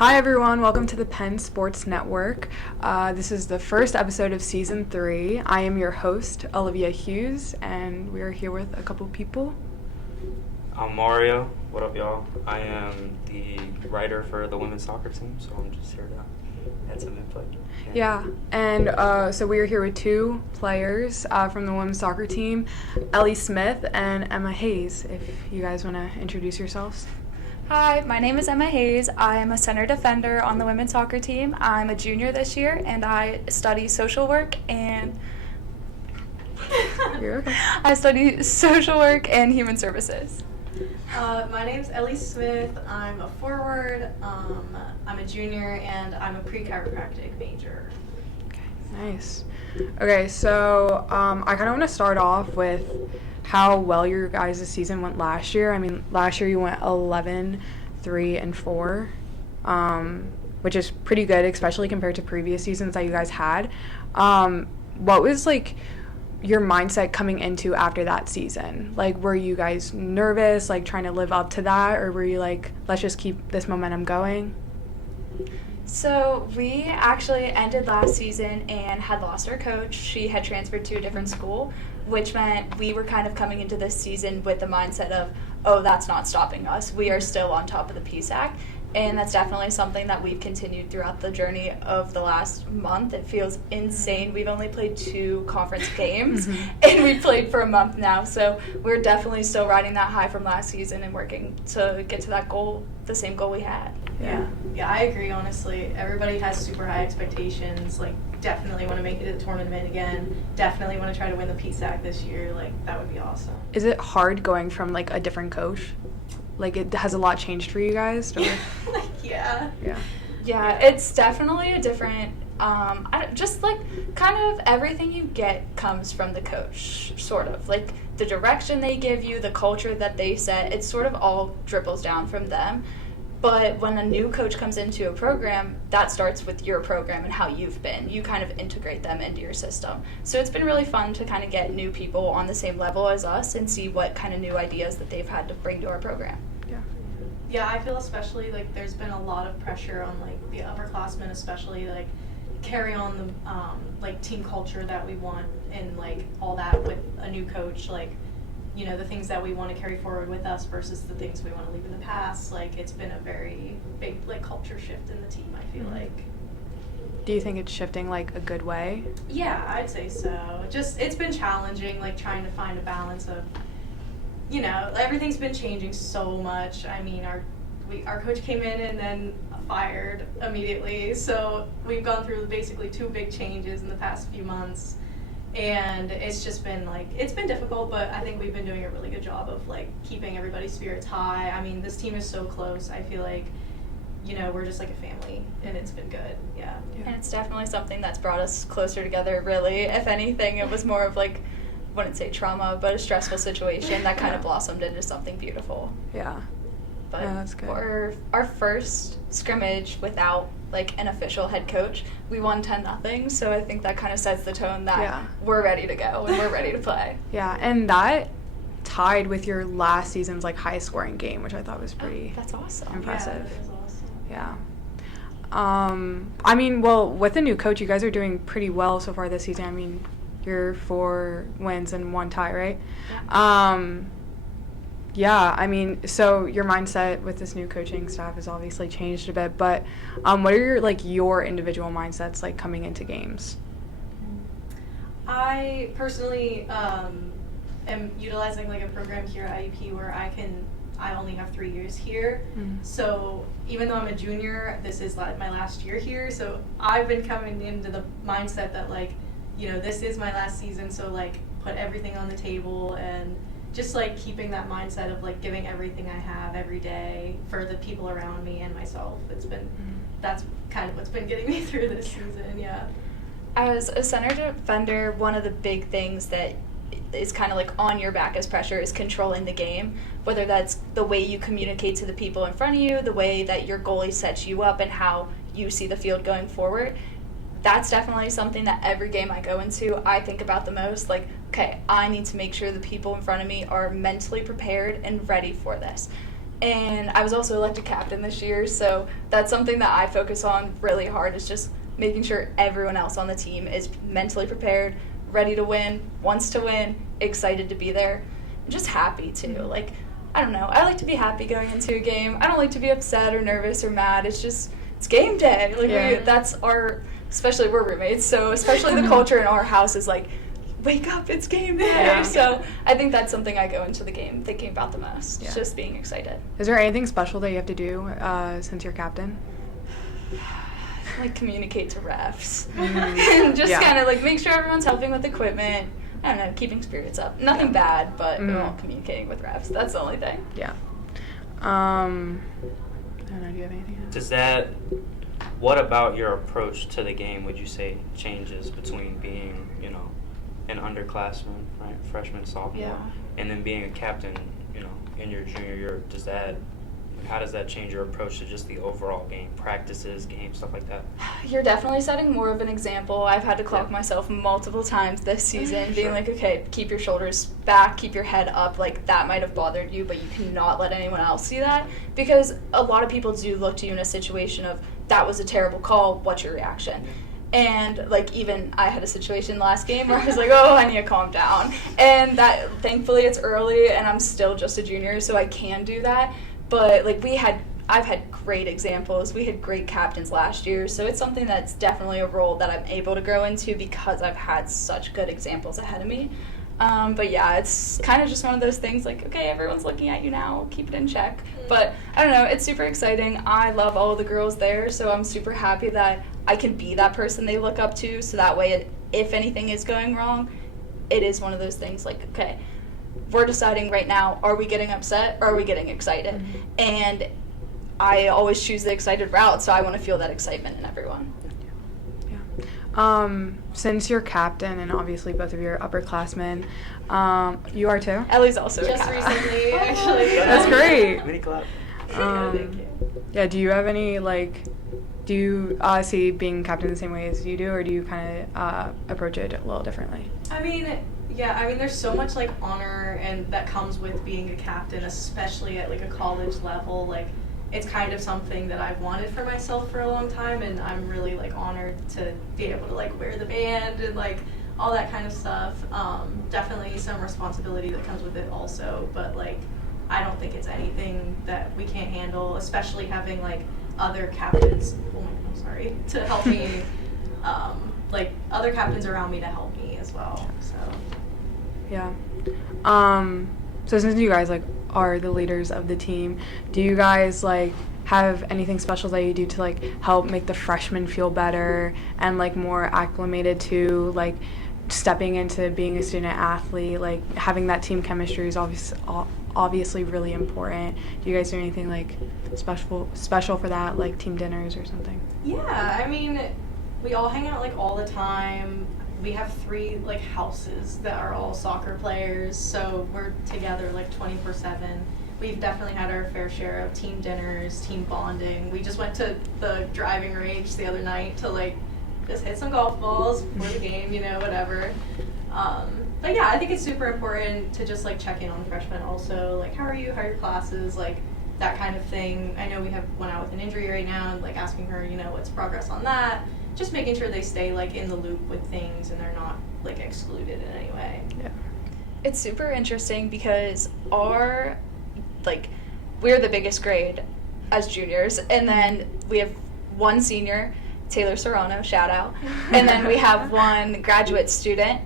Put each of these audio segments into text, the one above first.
Hi everyone, welcome to the Penn Sports Network. This is the first episode of Season 3. I am your host, Olivia Hughes, and we are here with a couple people. I'm Mario. What up, y'all? I am the writer for the women's soccer team, so I'm just here to add some input. Yeah, and so we are here with two players from the women's soccer team, Elle Smith and Emma Hayes. If you guys want to introduce yourselves. Hi, my name is Emma Hayes. I am a center defender on the women's soccer team. I'm a junior this year, and I study social work and You're okay. I study social work and human services. My name's Elle Smith. I'm a forward. I'm a junior, and I'm a pre-chiropractic major. Okay, nice. Okay, so I kind of want to start off with how well your guys' season went last year. I mean, last year you went 11-3-4, which is pretty good, especially compared to previous seasons that you guys had. What was, your mindset coming into after that season? Were you guys nervous, trying to live up to that, or were you let's just keep this momentum going? So we actually ended last season and had lost our coach. She had transferred to a different school, which meant we were kind of coming into this season with the mindset of, oh, that's not stopping us. We are still on top of the PSAC. And that's definitely something that we've continued throughout the journey of the last month. It feels insane. We've only played 2 conference games, and we've played for a month now. So we're definitely still riding that high from last season and working to get to that goal, the same goal we had. Yeah, I agree, honestly. Everybody has super high expectations. Definitely want to make it to the tournament again. Definitely want to try to win the PSAC this year. That would be awesome. Is it hard going from, a different coach? It has a lot changed for you guys? Yeah. Yeah, it's definitely a different, kind of everything you get comes from the coach, sort of. The direction they give you, the culture that they set, it sort of all dribbles down from them. But when a new coach comes into a program, that starts with your program and how you've been. You kind of integrate them into your system. So it's been really fun to kind of get new people on the same level as us and see what kind of new ideas that they've had to bring to our program. Yeah, I feel especially there's been a lot of pressure on the upperclassmen, especially carry on the team culture that we want and all that with a new coach. The things that we want to carry forward with us versus the things we want to leave in the past. It's been a very big culture shift in the team, I feel like. Do you think it's shifting a good way? Yeah, I'd say so. It's been challenging, trying to find a balance of, everything's been changing so much. I mean, our coach came in and then fired immediately, so we've gone through basically 2 big changes in the past few months. And it's just been it's been difficult, but I think we've been doing a really good job of keeping everybody's spirits high. I mean, this team is so close. I feel we're just a family, and it's been good. Yeah. And it's definitely something that's brought us closer together, really. If anything, it was more of wouldn't say trauma, but a stressful situation that kind of blossomed into something beautiful. Yeah. But yeah, that's good. For our first scrimmage without an official head coach, we won 10-0, so I think that kind of sets the tone that we're ready to go and we're ready to play. Yeah, and that tied with your last season's highest scoring game, which I thought was pretty that's awesome. Impressive. Yeah, that is awesome. Yeah. I mean, with the new coach, you guys are doing pretty well so far this season. I mean, you're 4 wins and 1 tie, right? Yeah. I mean, so your mindset with this new coaching staff has obviously changed a bit, but what are your individual mindsets coming into games? I personally am utilizing a program here at IUP where I only have 3 years here. So even though I'm a junior, this is my last year here. So I've been coming into the mindset that this is my last season. So put everything on the table and just keeping that mindset of giving everything I have every day for the people around me and myself. That's kind of what's been getting me through this season. Yeah. As a center defender, one of the big things that is kind of on your back as pressure is controlling the game, whether that's the way you communicate to the people in front of you, the way that your goalie sets you up, and how you see the field going forward. That's definitely something that every game I go into, I think about the most. Okay, I need to make sure the people in front of me are mentally prepared and ready for this. And I was also elected captain this year, so that's something that I focus on really hard, is just making sure everyone else on the team is mentally prepared, ready to win, wants to win, excited to be there, and just happy too. Like, I don't know, I like to be happy going into a game. I don't like to be upset or nervous or mad. It's game day. Like, that's our, especially we're roommates, so especially the culture in our house is like, wake up, it's game day. Yeah. So I think that's something I go into the game thinking about the most, Yeah. just being excited. Is there anything special that you have to do since you're captain? Like, communicate to refs and just kind of like make sure everyone's helping with equipment. I don't know, keeping spirits up. Nothing bad, but well, communicating with refs. That's the only thing. Yeah. I don't know, do you have anything else? What about your approach to the game would you say changes between being, an underclassman, right, freshman, sophomore, and then being a captain, in your junior year? How does that change your approach to just the overall game, practices, games, stuff like that? You're definitely setting more of an example. I've had to clock myself multiple times this season, being like, okay, keep your shoulders back, keep your head up. Like, that might have bothered you, but you cannot let anyone else see that, because a lot of people do look to you in a situation of, that was a terrible call, what's your reaction? And, like, even I had a situation last game where I was like, oh, I need to calm down. And that, thankfully, it's early, and I'm still just a junior, so I can do that. But, like, I've had great examples. We had great captains last year, so it's something that's definitely a role that I'm able to grow into because I've had such good examples ahead of me. But yeah, it's kind of just one of those things like, okay, everyone's looking at you now, keep it in check. But I don't know, it's super exciting. I love all the girls there, so I'm super happy that I can be that person they look up to, so that way if anything is going wrong, it is one of those things like, okay, we're deciding right now, are we getting upset or are we getting excited? And I always choose the excited route, so I want to feel that excitement in everyone. Since you're captain, and obviously both of you are upperclassmen, you are too? Ellie's also a Just captain. recently, actually. That's great. Mini clap. Thank you. Yeah, do you have any, do you see being captain the same way as you do, or do you kind of approach it a little differently? I mean, there's so much, honor and that comes with being a captain, especially at, a college level. It's kind of something that I've wanted for myself for a long time, and I'm really, honored to be able to, wear the band and, all that kind of stuff. Definitely some responsibility that comes with it also, but, I don't think it's anything that we can't handle, especially having, other captains, to help me, other captains around me to help me as well, so. Yeah. So since you guys, are the leaders of the team, do you guys, have anything special that you do to, help make the freshmen feel better and, more acclimated to, stepping into being a student athlete? Having that team chemistry is obviously really important. Do you guys do anything, special for that, team dinners or something? Yeah, I mean, we all hang out, all the time. We have 3 houses that are all soccer players, so we're together 24/7. We've definitely had our fair share of team dinners, team bonding. We just went to the driving range the other night to just hit some golf balls before the game, whatever. But yeah, I think it's super important to just check in on freshmen also, how are you, how are your classes, that kind of thing. I know we have one out with an injury right now, and asking her, what's progress on that. Just making sure they stay in the loop with things and they're not excluded in any way. Yeah. It's super interesting because we're the biggest grade as juniors, and then we have one senior, Taylor Serrano, shout out, and then we have one graduate student,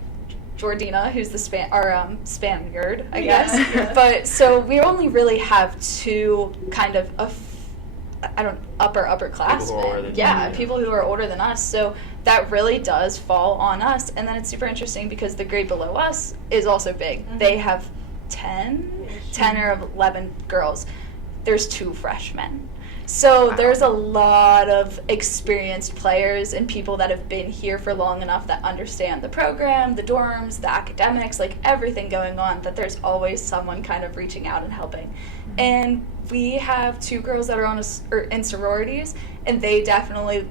Jordina, who's the Spaniard, I guess. Yeah. But so we only really have 2 kind of upperclassmen. People who are older than us. So that really does fall on us. And then it's super interesting because the grade below us is also big. Mm-hmm. They have 10 or 11 girls. There's 2 freshmen. So there's a lot of experienced players and people that have been here for long enough that understand the program, the dorms, the academics, everything going on, that there's always someone kind of reaching out and helping. Mm-hmm. And we have 2 girls that are in sororities, and they definitely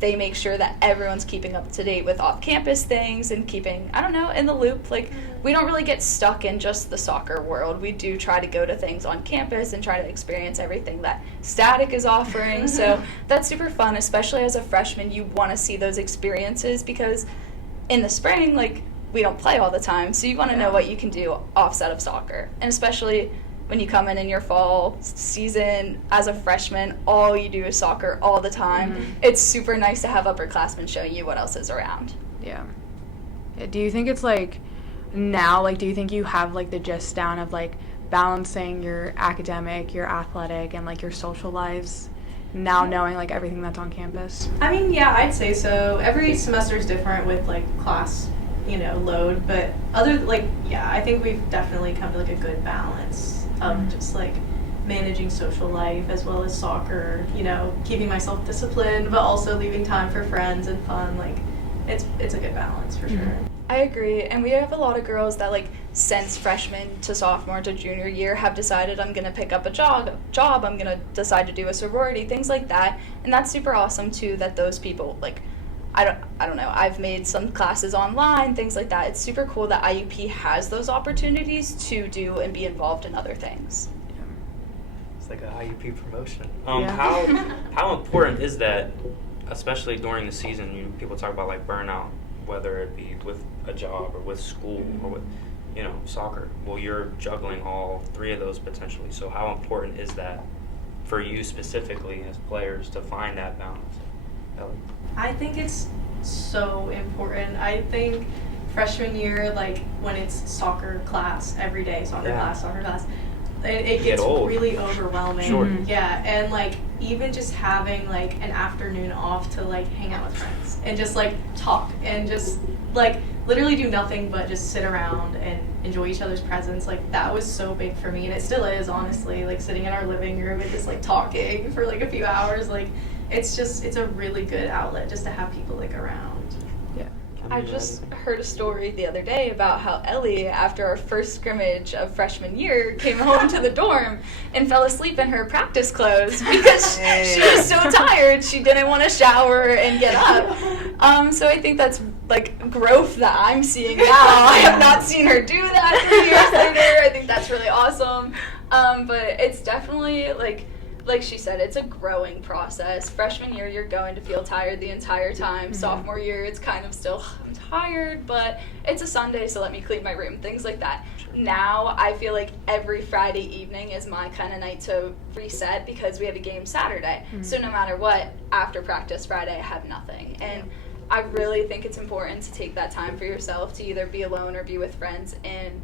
they make sure that everyone's keeping up to date with off-campus things and keeping, I don't know, in the loop. Like, we don't really get stuck in just the soccer world. We do try to go to things on campus and try to experience everything that Static is offering. So that's super fun, especially as a freshman. You want to see those experiences because in the spring, like, we don't play all the time. So you want to know what you can do offset of soccer. And especially when you come in your fall season as a freshman, all you do is soccer all the time. It's super nice to have upperclassmen showing you what else is around. Yeah. Do you think it's like now, like, do you think you have like the gist down of like balancing your academic, your athletic, and like your social lives now, knowing like everything that's on campus? I mean, yeah, I'd say so. Every semester is different with like class, load, but I think we've definitely come to like a good balance of just like managing social life as well as soccer, keeping myself disciplined but also leaving time for friends and fun. Like, it's a good balance for sure. I agree, and we have a lot of girls that like since freshman to sophomore to junior year have decided I'm gonna pick up a job, I'm gonna decide to do a sorority, things like that, and that's super awesome too that those people like I don't know, I've made some classes online, things like that. It's super cool that IUP has those opportunities to do and be involved in other things. Yeah. It's like a IUP promotion. Yeah. How important is that, especially during the season? People talk about like burnout, whether it be with a job or with school or with soccer. Well, you're juggling all three of those potentially. So how important is that for you specifically as players to find that balance? Elle? I think it's so important. I think freshman year, like when it's soccer class every day, soccer class, it gets really overwhelming. Sure. Yeah, and like even just having like an afternoon off to like hang out with friends and just like talk and just like literally do nothing but just sit around and enjoy each other's presence, like that was so big for me, and it still is, honestly. Like sitting in our living room and just like talking for like a few hours, like it's a really good outlet just to have people like around. Yeah. I just heard a story the other day about how Elle, after our first scrimmage of freshman year, came home to the dorm and fell asleep in her practice clothes because she was so tired she didn't want to shower and get up. So I think that's like growth that I'm seeing now. I have not seen her do that 3 years later. I think that's really awesome. But it's definitely like she said, it's a growing process. Freshman year, you're going to feel tired the entire time. Sophomore year, it's kind of still, I'm tired, but it's a Sunday, so let me clean my room, things like that. Now, I feel like every Friday evening is my kind of night to reset because we have a game Saturday. So no matter what, after practice Friday, I have nothing. And I really think it's important to take that time for yourself to either be alone or be with friends. And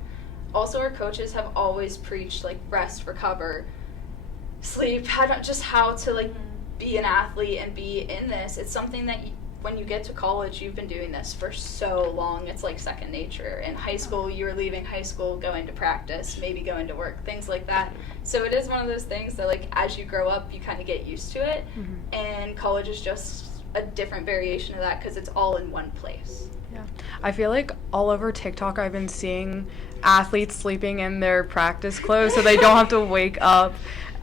also, our coaches have always preached, like, rest, recover, sleep, how to like be an athlete and be in this. It's something that when you get to college, you've been doing this for so long, it's like second nature. In high school, you're leaving high school, going to practice, maybe going to work, things like that. So it is one of those things that like as you grow up, you kind of get used to it. And college is just a different variation of that because it's all in one place. Yeah. I feel like all over TikTok I've been seeing athletes sleeping in their practice clothes so they don't have to wake up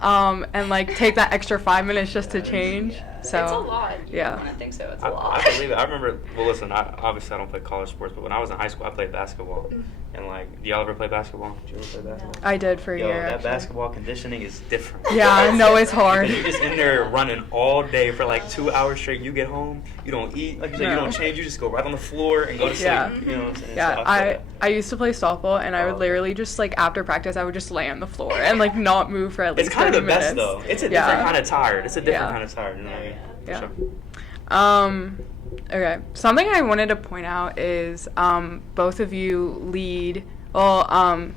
and like take that extra 5 minutes just to change. So it's a lot. Yeah. I think so. It's a lot. I believe it. I remember. Well, listen. Obviously I don't play college sports, but when I was in high school, I played basketball. And like, do y'all ever play basketball? Did you ever play basketball? I did for a Yo, year. that actually. basketball conditioning is different. Yeah, I know it's hard. Because you're just in there running all day for like 2 hours straight. You get home, you don't eat, like you said, you don't change. You just go right on the floor and go to sleep. Yeah. You know what I'm saying? Yeah, So I used to play softball, and I would literally just like after practice, I would just lay on the floor and like not move for at least it's kind of 30 the best minutes. though. It's a different kind of tired. It's a different kind of tired. You know what I mean? Yeah. For sure. Okay. Something I wanted to point out is both of you lead. Well,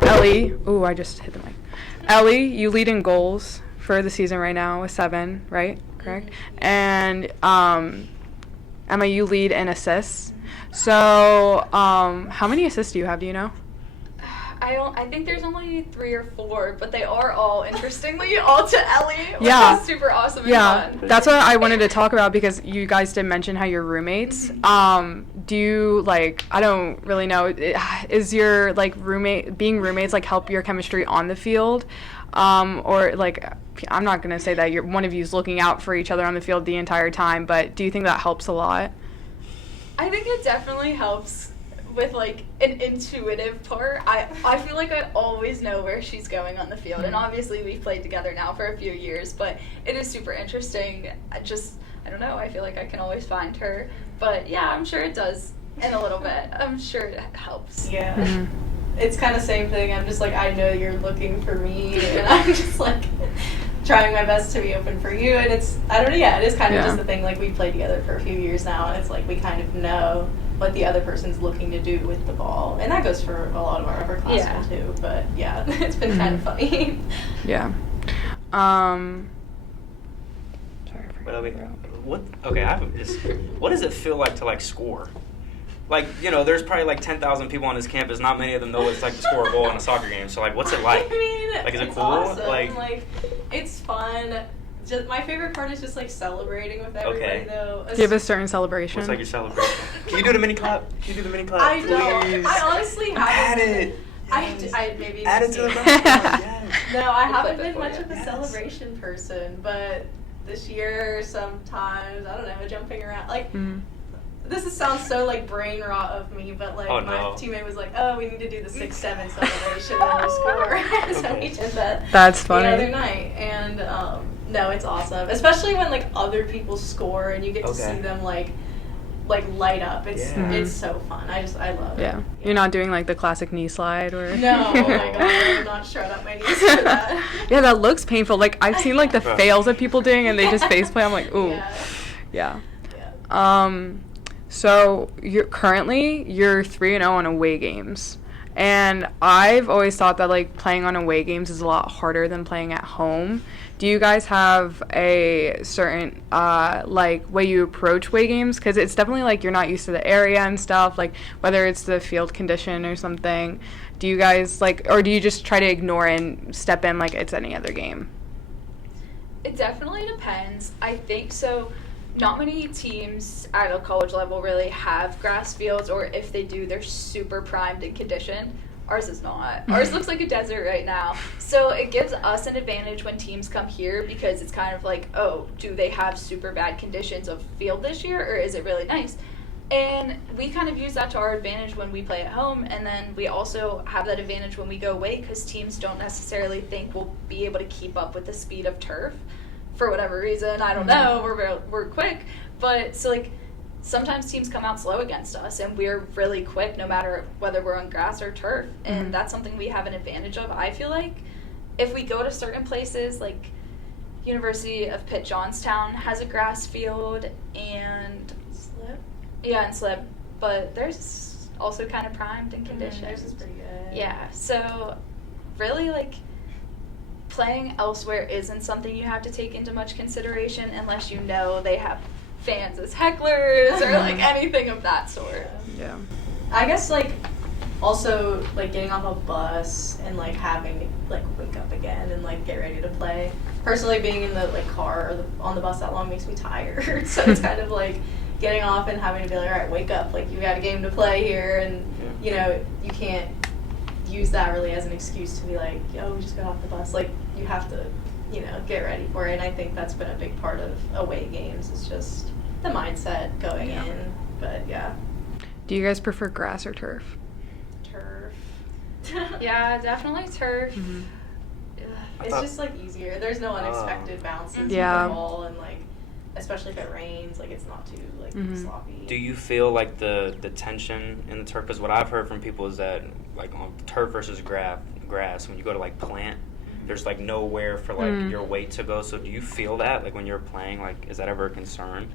Ellie. Ooh, I just hit the mic. Ellie, you lead in goals for the season right now with 7, right? Correct. And Emma, you lead in assists. So, how many assists do you have? Do you know? I think there's only 3 or 4, but they are all, interestingly, all to Elle, which is super awesome and fun. That's what I wanted to talk about because you guys did mention how you're roommates. Do you, like, I don't really know, is your, like, being roommates, like, help your chemistry on the field? Or, like, I'm not going to say that one of you is looking out for each other on the field the entire time, but do you think that helps a lot? I think it definitely helps with, like, an intuitive part. I feel like I always know where she's going on the field, and obviously we've played together now for a few years, but it is super interesting. I don't know, I feel like I can always find her, but yeah, I'm sure it does in a little bit. I'm sure it helps. Yeah. Mhm. It's kind of same thing. I'm just like, I know you're looking for me, and I'm just like trying my best to be open for you. And it's, I don't know, yeah, it is kind of just the thing. Like, we've played together for a few years now, and it's like we kind of know what the other person's looking to do with the ball. And that goes for a lot of our upperclassmen too. But yeah, it's been kind of funny. Yeah. Sorry. What does it feel like to, like, score? Like, you know, there's probably like 10,000 people on this campus. Not many of them know what it's like to score a goal in a soccer game. So, like, what's it like? I mean, like, is it it's cool? Awesome. Like, it's fun. Just, my favorite part is just like celebrating with everybody, though. Do you have a certain celebration? What's like your celebration? Can you do the mini clap? I don't. Please? I honestly haven't. Add it. I maybe Add it to the missed yes. No, I haven't Flip it been for much you. of a celebration person, but this year sometimes, I don't know, jumping around. Like, sounds so like brain rot of me, but like my teammate was like, "Oh, we need to do the 6-7 celebration when we score." So we did that. That's funny. The other night, and no, it's awesome, especially when like other people score and you get to see them like light up. It's so fun. I love it. Yeah. You're not doing like the classic knee slide or No, oh my god, I'm not shred up my knees for that. Yeah, that looks painful. Like, I've seen like the fails that people doing and they just faceplant. I'm like, ooh. Yeah. So you're 3-0 on away games. And I've always thought that like playing on away games is a lot harder than playing at home. Do you guys have a certain like way you approach away games? Because it's definitely like you're not used to the area and stuff, like whether it's the field condition or something. Do you guys like, or do you just try to ignore and step in like it's any other game? It definitely depends. I think so. Not many teams at a college level really have grass fields, or if they do, they're super primed and conditioned. Ours is not. Ours looks like a desert right now. So it gives us an advantage when teams come here, because it's kind of like, oh, do they have super bad conditions of field this year, or is it really nice? And we kind of use that to our advantage when we play at home, and then we also have that advantage when we go away, because teams don't necessarily think we'll be able to keep up with the speed of turf. For whatever reason, I don't know, we're quick, but so like sometimes teams come out slow against us and we're really quick no matter whether we're on grass or turf, and that's something we have an advantage of. I feel like if we go to certain places, like University of Pitt Johnstown has a grass field and Slip, but there's also kind of primed and conditioned. Theirs is pretty good. Yeah, so really like playing elsewhere isn't something you have to take into much consideration unless you know they have fans as hecklers or like anything of that sort. Yeah. I guess like also like getting off a bus and like having to like wake up again and like get ready to play. Personally, being in the like car or on the bus that long makes me tired. So it's kind of like getting off and having to be like, all right, wake up, like you got a game to play here, and you know you can't use that really as an excuse to be like, oh, we just got off the bus. Like, you have to, you know, get ready for it. And I think that's been a big part of away games. It's just the mindset going in. But yeah. Do you guys prefer grass or turf? Turf. Yeah, definitely turf. It's just like easier. There's no unexpected bounces with the ball, and like especially if it rains, like it's not too like sloppy. Do you feel like the tension in the turf? Because what I've heard from people is that like on turf versus grass, when you go to like plant, there's like nowhere for like your weight to go. So do you feel that like when you're playing? Like, is that ever a concern?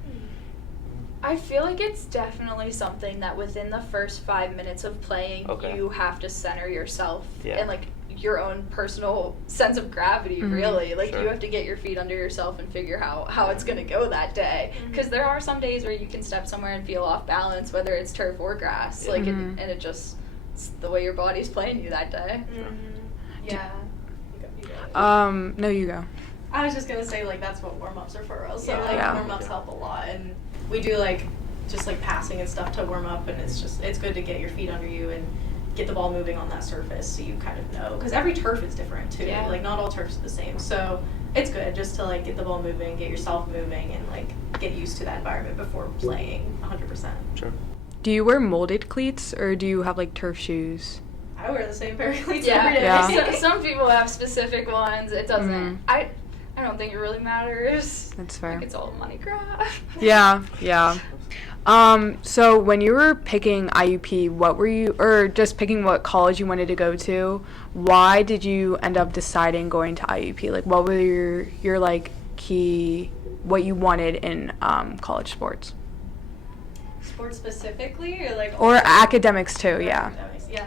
I feel like it's definitely something that within the first 5 minutes of playing, you have to center yourself and like your own personal sense of gravity, really. Like, you have to get your feet under yourself and figure how it's going to go that day. Because there are some days where you can step somewhere and feel off balance, whether it's turf or grass. Like, and it just, it's the way your body's playing you that day. Yeah. No, you go. I was just going to say, like, that's what warm-ups are for us. So, like, warm-ups help a lot. And we do, like, just, like, passing and stuff to warm up. And it's just, it's good to get your feet under you and get the ball moving on that surface so you kind of know. Because every turf is different, too. Yeah. Like, not all turfs are the same. So it's good just to, like, get the ball moving, get yourself moving, and, like, get used to that environment before playing 100%. Sure. Do you wear molded cleats, or do you have, like, turf shoes? I wear the same pair of cleats Yeah. every day. Yeah. Some people have specific ones. It doesn't. Mhm. I don't think it really matters. That's fair. Like, it's all money grab. Yeah. So when you were picking IUP, or just picking what college you wanted to go to, why did you end up deciding going to IUP? Like, what were your like key, what you wanted in college sports? Sports specifically, or like Or academics too, yeah. Academics, yeah.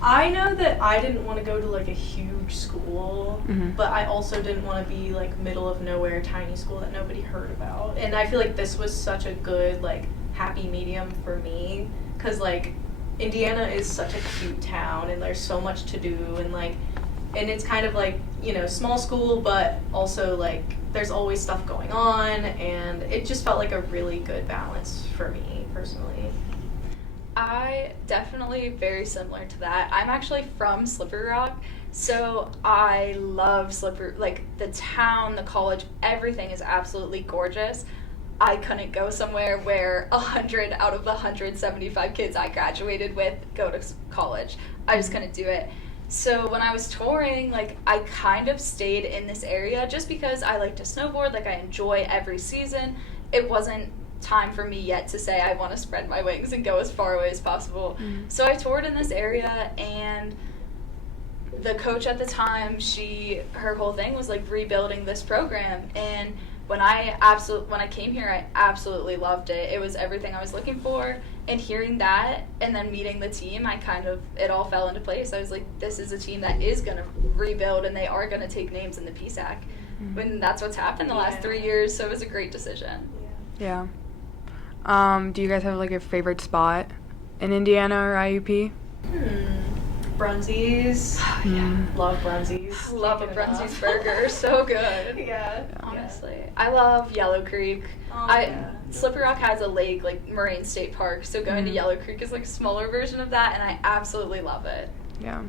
I know that I didn't want to go to like a huge school, Mhm. but I also didn't want to be like middle of nowhere tiny school that nobody heard about. And I feel like this was such a good like happy medium for me, because like Indiana is such a cute town and there's so much to do, and it's kind of like, you know, small school, but also like there's always stuff going on, and it just felt like a really good balance for me personally. I definitely very similar to that. I'm actually from Slippery Rock, so I love like the town, the college, everything is absolutely gorgeous. I couldn't go somewhere where 100 out of the 175 kids I graduated with go to college. I just couldn't do it. So when I was touring, like, I kind of stayed in this area just because I like to snowboard, like I enjoy every season. It wasn't time for me yet to say I want to spread my wings and go as far away as possible. So I toured in this area, and the coach at the time, her whole thing was like rebuilding this program, and when I came here, I absolutely loved it. It was everything I was looking for, and hearing that and then meeting the team, it all fell into place. I was like, this is a team that is going to rebuild, and they are going to take names in the PSAC. When that's what's happened the last 3 years, so it was a great decision. Yeah. Do you guys have like a favorite spot in Indiana or IUP? Brunzies. Yeah. Love Brunzies. Love a Brunzies burger, so good. Yeah. Honestly, I love Yellow Creek. Slippery Rock has a lake, like Moraine State Park, so going to Yellow Creek is like a smaller version of that, and I absolutely love it. Yeah.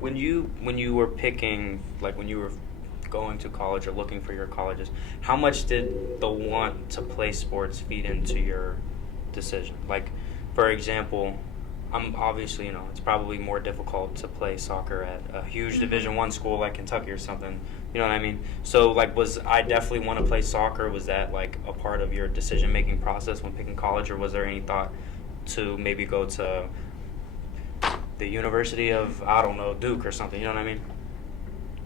When you were picking, like when you were going to college or looking for your colleges, how much did the want to play sports feed into your decision? Like, for example, I'm obviously, it's probably more difficult to play soccer at a huge Division I school like Kentucky or something. You know what I mean? So, like, I definitely want to play soccer? Was that, like, a part of your decision-making process when picking college, or was there any thought to maybe go to the University of, I don't know, Duke or something? You know what I mean?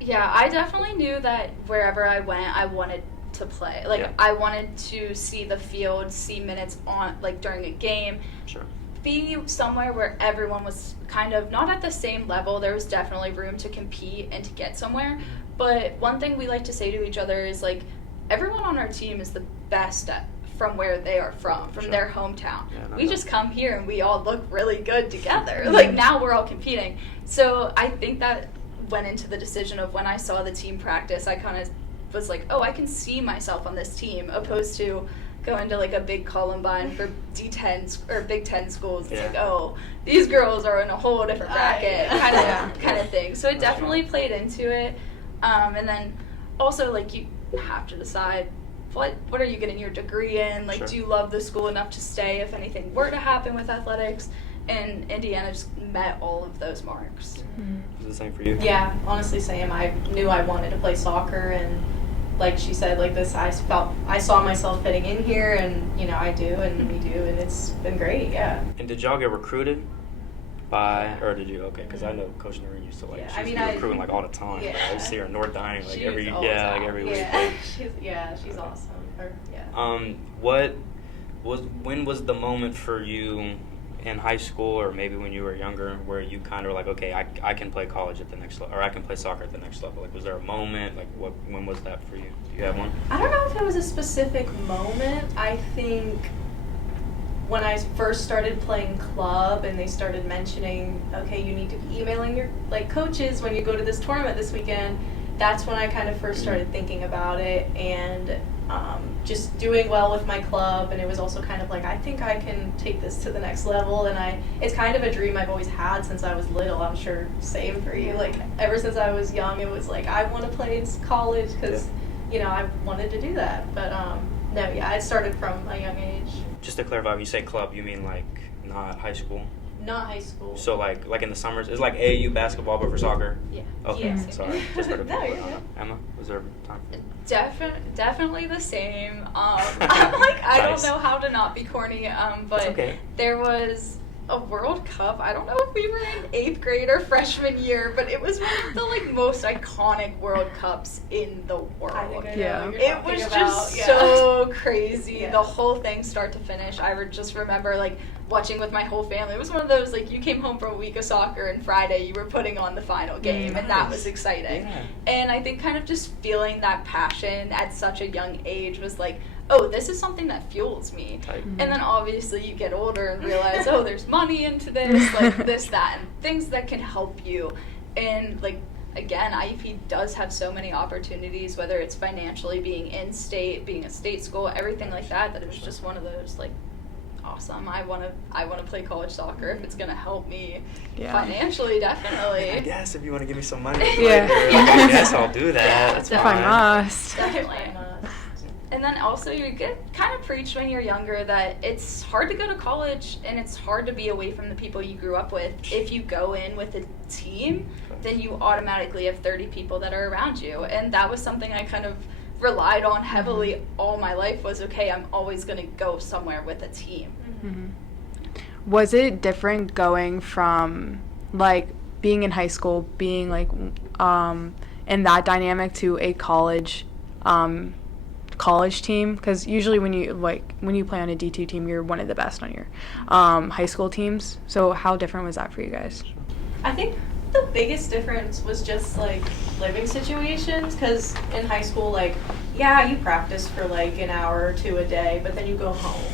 Yeah, I definitely knew that wherever I went, I wanted to play. Like, Yeah. I wanted to see the field, see minutes on, like, during a game. Sure. Be somewhere where everyone was kind of not at the same level. There was definitely room to compete and to get somewhere. But one thing we like to say to each other is, like, everyone on our team is the best from where they are from Sure. their hometown. Yeah, We just come here and we all look really good together. Like, now we're all competing. So I think that went into the decision of when I saw the team practice, I kind of was like, oh, I can see myself on this team, opposed to going to like a big Columbine for D10 or Big Ten schools. It's like, oh, these girls are in a whole different bracket, kind of thing. So it definitely played into it. And then also, like, you have to decide what are you getting your degree in? Like, Sure. do you love the school enough to stay if anything were to happen with athletics? And Indiana just met all of those marks. Is it the same for you? Yeah, honestly, same. I knew I wanted to play soccer, and like she said, like this, I saw myself fitting in here, and I do, and we do, and it's been great. Yeah. And did y'all get recruited or did you? Okay, because I know Coach Noreen used to like she's recruiting like all the time. Yeah. Like, I used to see her in North Dining like She every was all the time. like every week. Yeah, she's awesome. When was the moment for you in high school, or maybe when you were younger, where you kind of were like, okay, I can play college at the next level, or I can play soccer at the next level? Like, was there a moment? Like, when was that for you? Do you have one? I don't know if it was a specific moment. I think when I first started playing club and they started mentioning, okay, you need to be emailing your coaches when you go to this tournament this weekend, that's when I kind of first started thinking about it. And just doing well with my club, and it was also kind of like, I think I can take this to the next level, and it's kind of a dream I've always had since I was little. I'm sure same for you. Like, ever since I was young, it was like, I want to play in college because, I wanted to do that. But no, yeah, it started from a young age. Just to clarify, when you say club, you mean like not high school? Not high school. So like in the summers, it's like AAU basketball but for soccer? Yeah. Okay, Yeah. sorry. Just for the No, people. you're good. Emma, was there time for you? Definitely the same. I'm like, I Nice. don't know how to not be corny, but okay. there was a World Cup. I don't know if we were in 8th grade or freshman year, but it was one of the like most iconic World Cups in the world. I think I know Yeah. what you're It talking was about. just Yeah. so crazy. Yeah. The whole thing, start to finish. I would just remember like watching with my whole family. It was one of those like you came home from a week of soccer and Friday you were putting on the final game, and that was exciting. Yeah. And I think kind of just feeling that passion at such a young age was like, oh, this is something that fuels me. Type. And then obviously you get older and realize, oh, there's money into this, like this, that, and things that can help you. And like, again, IUP does have so many opportunities, whether it's financially being in state, being a state school, everything like that, that it was just one of those like, awesome. I want to play college soccer if it's going to help me financially, definitely. I guess if you want to give me some money, Yeah. I guess I'll do that. Yeah, That's If fine. I must. Definitely. And then also you get kind of preached when you're younger that it's hard to go to college and it's hard to be away from the people you grew up with. If you go in with a team, then you automatically have 30 people that are around you. And that was something I kind of relied on heavily all my life was, okay, I'm always going to go somewhere with a team. Mm-hmm. Was it different going from like being in high school, being like in that dynamic to a college team? Because usually when you play on a D2 team, you're one of the best on your high school teams. So how different was that for you guys? I think the biggest difference was just like living situations, because in high school, like, yeah, you practice for like an hour or two a day, but then you go home.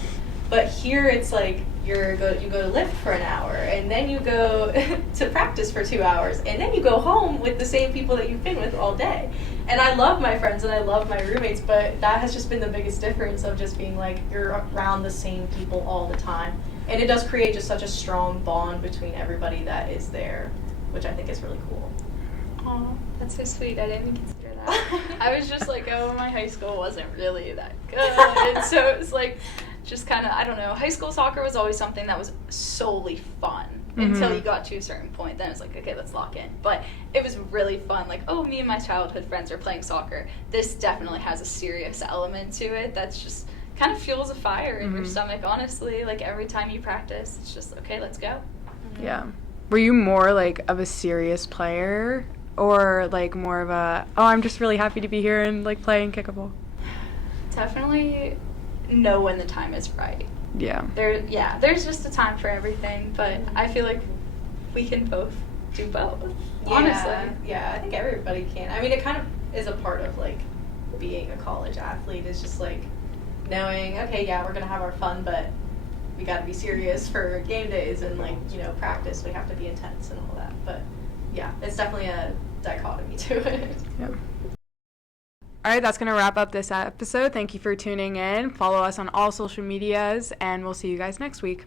But here it's like you go to lift for an hour, and then you go to practice for 2 hours, and then you go home with the same people that you've been with all day. And I love my friends and I love my roommates, but that has just been the biggest difference of just being like you're around the same people all the time. And it does create just such a strong bond between everybody that is there, which I think is really cool. Aw, that's so sweet. I didn't even consider that. I was just like, oh, my high school wasn't really that good. So it was like, just kind of, I don't know. High school soccer was always something that was solely fun until you got to a certain point. Then it's like, okay, let's lock in. But it was really fun. Like, oh, me and my childhood friends are playing soccer. This definitely has a serious element to it that's just kind of fuels a fire in your stomach, honestly. Like, every time you practice, it's just, okay, let's go. Yeah. Were you more like of a serious player, or like more of a, oh, I'm just really happy to be here and like playing kickable? Definitely know when the time is right. Yeah. There's just a time for everything, but I feel like we can both do both. Honestly. Yeah, I think everybody can. I mean, it kind of is a part of like being a college athlete, is just like knowing, okay, yeah, we're gonna have our fun, but we got to be serious for game days and like, practice. We have to be intense and all that. But yeah, it's definitely a dichotomy to it. Yep. All right, that's going to wrap up this episode. Thank you for tuning in. Follow us on all social medias, and we'll see you guys next week.